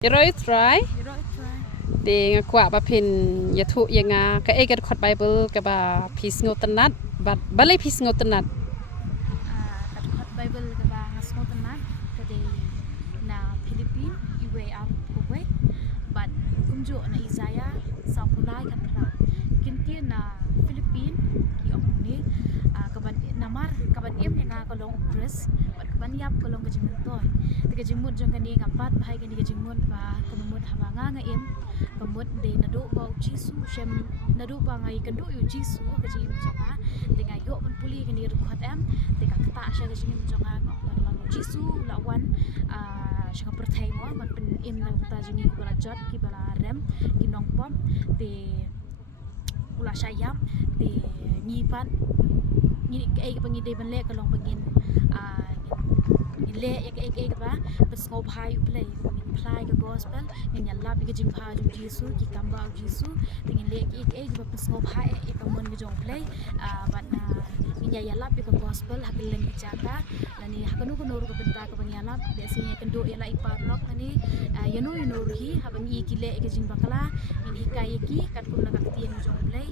Yero try de ngakwa ba pin yathu yanga ka eget khot bible ka ba pis ngotanat ba balai pis ngotanat kat khot bible ka ba ngasngotanat ka de na Philippine iwe am kuwe but kumjo na Isaiah sa kulay kan ra kinti na Philippine ki omni kaban namar kaban em nga kolong press but kaban yap kolong ka jimentoy tiga jimut jong kani ngapat bhai kani ka jimut ba kamut habanga nga em kamut de nado ba jisu shem nado ba ngai kandu yu jisu ka jim jonga de nga yo ban puli kani ru khot em de ka kata sha ka jim jonga ba jisu lawan shaka perthai mo man pen em na ta jini bala jot ki bala rem ki nong pom de ula sayam de nyipan ni ai ka pangi de ban le ka long pangin ni le ek ba bes ngop hai play play ka gospel ni nyalla bi ka jing pha ju jisu ki kamba jisu dengan le ek ba bes ngop hai ek ka mon jong play but ni yalla bi ka gospel hakil leng jaka lani hakanu ko noru ka benta ka banyala besinya kendo ela ipar lok ani yanu ri habang ki le ka jing bakala ni hikai ki kat kun na ka tien jong play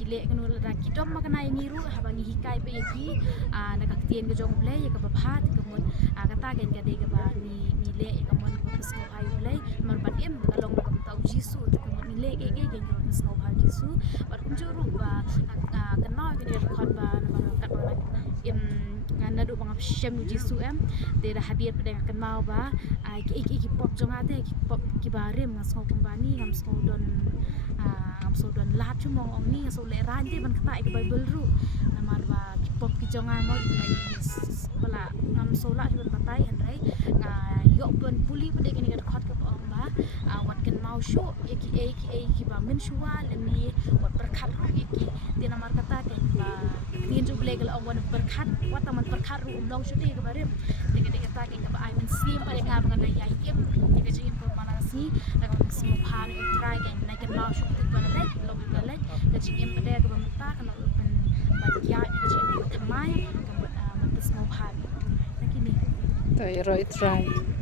kile kanu la kidom makana ngiru habangi hikai pe yaki na kaktien ke jong play ka babhat ka mon kata gen ka de ka ba ni le ka mon ka pesco hai play man ban em ka long ka tau jisu ka mon ni le ke gen ka pesco hai jisu bar kum juru ba kana ke de khot ba na ka ba em ngana du bang shem jisu em de da hadir pada kenal ba ki pop jong ate ki pop ki ba rem ngasau kembani ngam sko don so don lahat cuma ong ni so le ranje ban kata ke bible ru namar ba pop ki jonga mo bala ngam so la jun batai han rai yo ban puli pade ke ni ka khot ka ong ba wat ken mau sho ki ba men shua le mi wat berkhat ru ki de namar kata ke ba tin ju ble gal ong wan berkhat wat taman berkhat ru long shu de ke bare de kata ke ba ai men sim pade nga ba ngai ai em ke jing ko mana si na ka smo pha ni try ke na ke mau shu ti ba le lo ba le ke jing em pade ke ba mata kana pen ba ya ke jing ko thamai ka man smo pha ni na ki ni to yero try